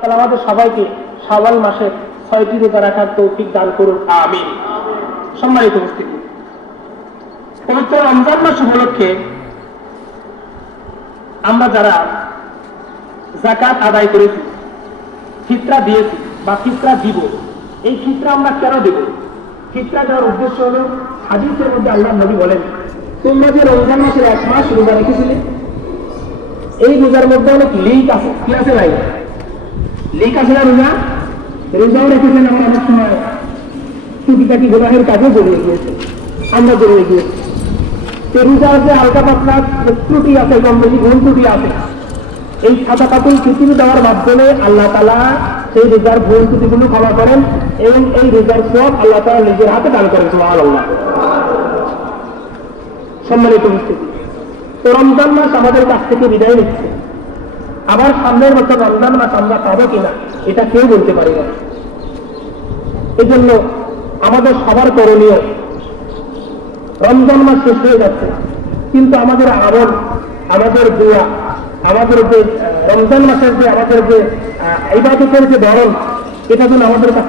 তাআলা আমাদের সবাইকে শাওয়াল মাসে 6টি রোজা রাখার তৌফিক দান করুন, আমিন। সম্মানিত উপস্থিতি, পবিত্র রমজান মাস উপলক্ষে আমরা যারা যাকাত আদায় করেছি, ফিতরা দিয়েছি বা ফিতরা দিব, এই ফিতরা আমরা কেন দেব? ফিতরা দেওয়ার উদ্দেশ্য হলো, হাদিসের মধ্যে আল্লাহর নবী বলেন, তোমরা যে রমজান মাসের 1 মাস রোজা রেখেছিলে, এই রোজার মধ্যে অনেক লিক আছে। কি আছে ভাই? লিক আছে না? রোজাও রেখেছেন, আমরা অনেক সময় টুকিটাকি গুনাহের কাজে জড়িয়ে গিয়েছে, আমরা জড়িয়ে গিয়েছি। রোজার যে হালকা পাতলা ত্রুটি আছে, কম বেশি ভুল ত্রুটি আছে, এই সাদা কাতুল পৃথিবী দেওয়ার মাধ্যমে আল্লাহ তাআলা সেই রোজার ভুল ত্রুটিগুলো ক্ষমা করেন এবং এই রোজার সব আল্লাহ তাআলা নিজের হাতে দান করেন। সুবহানাল্লাহ। সম্মানিত উপস্থিতি, তো রমজান মাস আমাদের কাছ থেকে বিদায় নিচ্ছে। আবার সামনের বছর রমজান মাস আমরা পাবো কিনা এটা কেউ বলতে পারি না। এই জন্য আমাদের সবার করণীয়, রমজান মাস শেষ হয়ে যাচ্ছে, কিন্তু আমাদের আমল, আমাদের দোয়া, আমাদের যে রমজান মাসের যে আমাদের যে ইবাদতের যে ধরন, এটা যেন আমাদের কাছে